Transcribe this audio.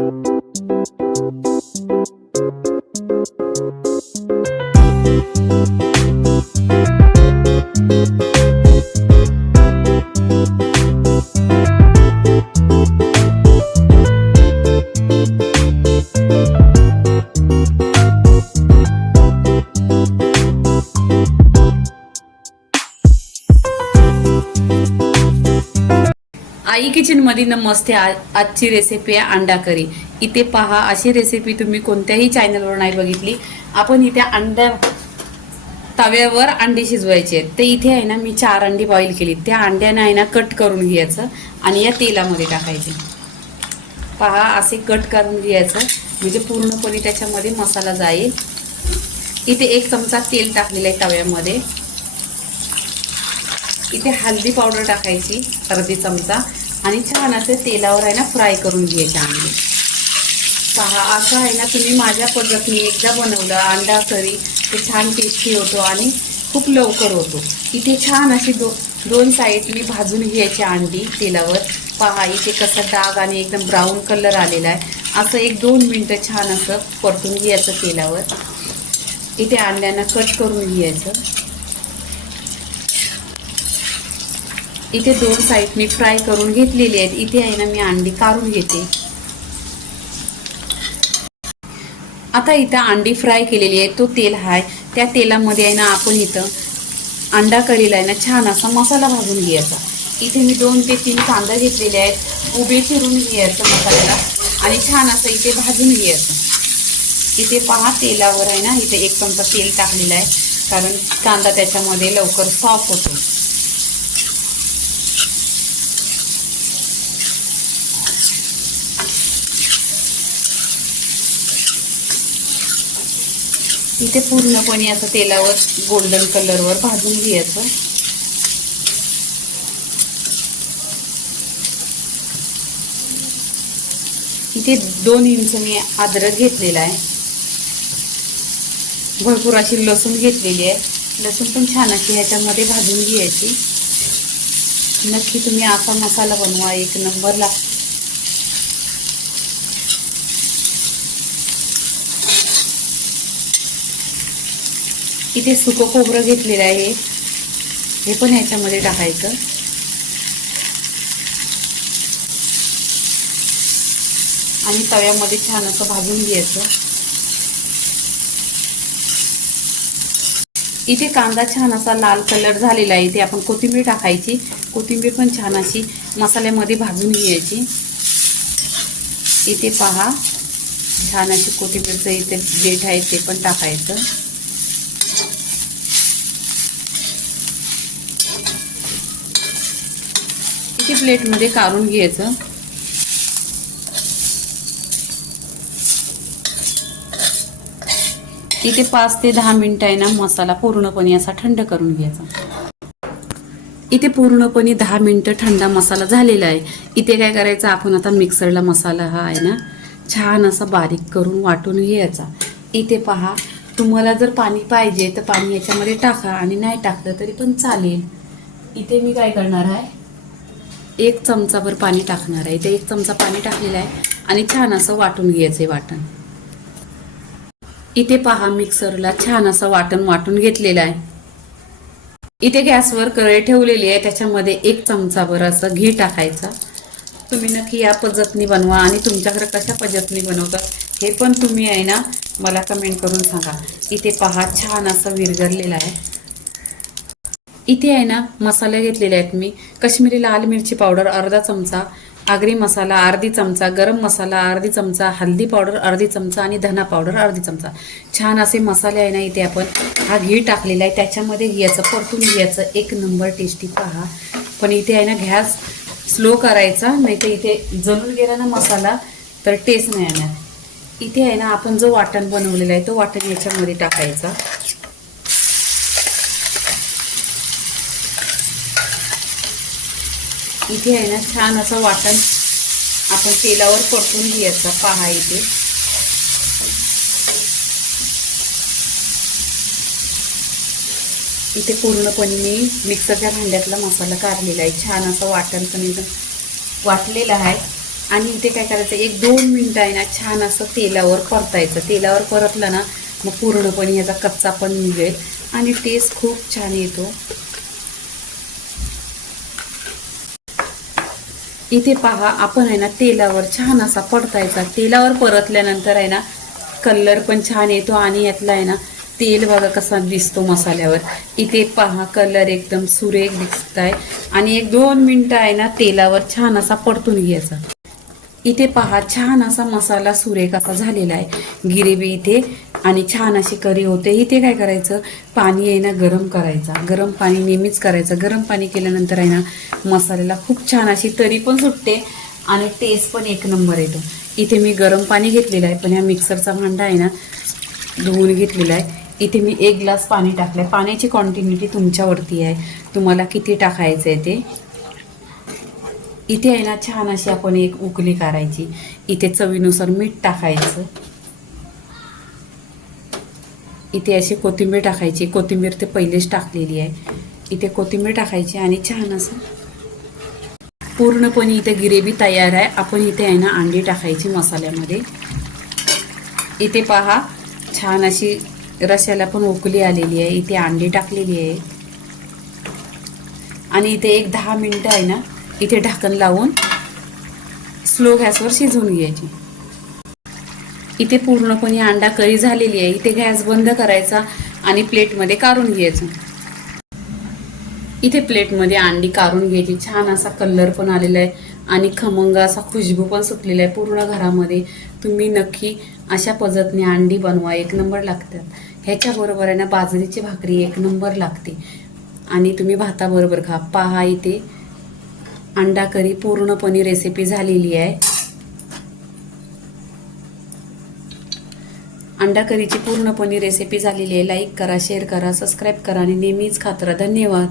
आई kitchen मध्ये नमस्ते। आजची recipe आहे अंडा करी। इथे पहा, अशी रेसिपी तुम्ही कोणत्याही चॅनलवर नाही बघितली। आपण इथे तव्यावर अंडे शिजवायचे आहेत। ते इथे आहे ना, मी 4 अंडी बॉईल केली। त्या अंड्याने आहे ना कट करून घ्यायचं आणि या तेलामध्ये टाकायचे। पहा, असे कट करून घ्यायचं म्हणजे पूर्णपणे त्याच्यामध्ये मसाला जाईल। इथे 1 चमचा तेल टाकलेलं आहे तव्यामध्ये। इथे हळदी पावडर टाकायची अर्धी चमचा आणि छान असे तेलावर आहे ना फ्राय करून घ्यायचे अंडे। पहा, असं आहे ना तुम्ही माझ्या पद्धतीने एकदा बनवलं अंडा करी ते छान टेस्टी होतो आणि खूप लवकर होतो। इथे छान अशी दोन साईडनी भाजून घ्यायची अंडी तेलावर। पहा, इथे कसं डाग आणि एकदम ब्राऊन कलर आलेला आहे। असं 1-2 मिनिटं छान असं परतून घ्यायचं तेलावर। इथे अंड्यांना कट करून घ्यायचं। इथे 2 साईड मी फ्राय करून घेतलेली आहेत। इथे आहे ना मी अंडी काढून घेते। आता इथं अंडी फ्राय केलेली आहे, तो तेल आहे त्या तेलामध्ये आहे ना आपण इथं अंडा करीला आहे ना छान असा मसाला भाजून घ्यायचा। इथे मी 2 ते 3 कांदा घेतलेले आहेत, उभे चिरून घ्यायचं मसाल्याला आणि छान असं इथे भाजून घ्यायचं। इथे पहा, तेलावर आहे ना इथे 1 चमचा तेल टाकलेलं आहे, कारण कांदा त्याच्यामध्ये लवकर सॉफ्ट होतो। इथे पूर्णपणे असं तेलावर गोल्डन कलरवर भाजून घ्यायचं। इथे 2 इंच मी अद्रक घेतलेला आहे। भरपूर अशी लसूण घेतलेली आहे। लसूण पण छान अशी ह्याच्यामध्ये भाजून घ्यायची। नक्की तुम्ही असा मसाला बनवा, 1 नंबर लागतो। इथे सुकं खोबरं घेतलेलं आहे, हे पण ह्याच्यामध्ये टाकायचं आणि तव्यामध्ये छान असं भाजून घ्यायचं। इथे कांदा छान असा लाल कलर झालेला आहे। इथे आपण कोथिंबीर टाकायची। कोथिंबीर पण छान अशी मसाल्यामध्ये भाजून घ्यायची। इथे पहा, छान अशी कोथिंबीरचं इथे देठ आहे ते पण टाकायचं। प्लेटमध्ये काढून घ्यायचं। इथे 5 ते 10 मिनिटं आहे ना मसाला पूर्णपणे असा थंड करून घ्यायचा। इथे पूर्णपणे 10 मिनिटं थंडा मसाला झालेला आहे। इथे काय करायचं, आपण आता मिक्सरला मसाला हा आहे ना छान असा बारीक करून वाटून घ्यायचा। इथे पहा, तुम्हाला जर पाणी पाहिजे तर पाणी याच्यामध्ये टाका आणि नाही टाकलं तरी पण चालेल। इथे मी काय करणार आहे, 1 चमचाभर पाणी टाकणार आहे। इथे 1 चमचा पाणी टाकलेलं आहे आणि छान असं वाटून घ्यायचंय वाटण। इथे पहा, मिक्सरला छान असं वाटून घेतलेलं आहे। इथे गॅसवर कढई ठेवलेली आहे, त्याच्यामध्ये 1 चमचाभर असं घी टाकायचं। तुम्ही नक्की या पद्धतीने बनवा आणि तुमच्याकडे कशा पद्धतीने बनवतात हे पण तुम्ही आहे ना मला कमेंट करून सांगा। इथे पहा, छान असं विरघळलेलं आहे। इथे आहे ना मसाले घेतलेले आहेत मी। काश्मीरी लाल मिरची पावडर अर्धा चमचा, आगरी मसाला अर्धी चमचा, गरम मसाला अर्धी चमचा, हल्दी पावडर अर्धी चमचा आणि धना पावडर अर्धी चमचा। छान असे मसाले आहे ना इथे आपण हा घी टाकलेला आहे त्याच्यामध्ये घ्यायचं, परतून घ्यायचं। 1 नंबर टेस्टी पहा। पण इथे आहे ना गॅस स्लो करायचा, नाही तर इथे जळून गेला ना मसाला तर टेस्ट नाही येणार। इथे आहे ना आपण जो वाटण बनवलेला आहे तो वाटण याच्यामध्ये टाकायचा। इथे आहे ना छान असं वाटण आपण तेलावर परतून घ्यायचं। पहा, इथे पूर्णपणे मी मिक्सरच्या भांड्यातला मसाला काढलेला आहे। छान असं वाटण पण एकदम वाटलेलं आहे। आणि इथे काय करायचं, 1-2 मिनिटं आहे ना छान असं तेलावर परतायचं. तेलावर परतलं ना मग पूर्णपणे ह्याचा कच्चा पण निघेल आणि टेस्ट खूप छान येतो. इथे पहा, आपण आहे ना तेलावर छान असा परतायचा. तेलावर परतल्यानंतर आहे ना कलर पण छान येतो आणि यातला आहे ना तेल बघा कसा दिसतो मसाल्यावर. इथे पहा कलर एकदम सुरेख दिसत आहे आणि 1-2 मिनिटं आहे ना तेलावर छान असा परतून घ्यायचा. इथे पहा छान असा मसाला सुरेख असा झालेला आहे. गिरेवी इथे आणि छान अशी करी होते. इथे काय करायचं, पाणी आहे ना गरम करायचा. गरम पाणी नेहमीच करायचं. गरम पाणी केल्यानंतर आहे ना मसाल्याला खूप छान अशी तरी पण सुटते आणि टेस्ट पण एक नंबर येतो. इथे मी गरम पाणी घेतलेलं आहे, पण ह्या मिक्सरचा भांडा आहे ना धुवून घेतलेला आहे. इथे मी 1 ग्लास पाणी टाकलं आहे. पाण्याची क्वांटिटी तुमच्यावरती आहे, तुम्हाला किती टाकायचं आहे ते. इथे आहे ना छान अशी आपण एक उकळी काढायची. इथे चवीनुसार मीठ टाकायचं. इथे अशी कोथिंबीर टाकायची. कोथिंबीर ते पहिलेच टाकलेली आहे. इथे कोथिंबीर टाकायची आणि छान असं पूर्णपणे इथे ग्रेव्ही तयार आहे. आपण इथे आहे ना अंडी टाकायची मसाल्यामध्ये. इथे पहा छान अशी रश्याला पण उकळी आलेली आहे. इथे अंडी टाकलेली आहे आणि इथे 1-10 मिनिटं आहे ना इथे ढाकण लावून स्लो गॅसवर शिजवून घ्यायची. इथे पूर्णपणे अंडा करी झालेली आहे. इथे गॅस बंद करायचा आणि प्लेटमध्ये काढून घ्यायचं. इथे प्लेटमध्ये अंडी काढून घ्यायची. छान असा कलर पण आलेला आहे आणि खमंग असा खुशबू पण सुटलेला आहे पूर्ण घरामध्ये. तुम्ही नक्की अशा पद्धतीने अंडी बनवा, एक नंबर लागतात. ह्याच्याबरोबर आहे ना बाजरीची भाकरी एक नंबर लागते आणि तुम्ही भाताबरोबर खा. पहा इथे अंडा करी पूर्णपणे रेसिपी झालेली आहे. अंडा करीची पूर्णपणे रेसिपी झालेली आहे. लाईक करा, शेअर करा, सबस्क्राईब करा आणि नेहमीच खात राहा. धन्यवाद.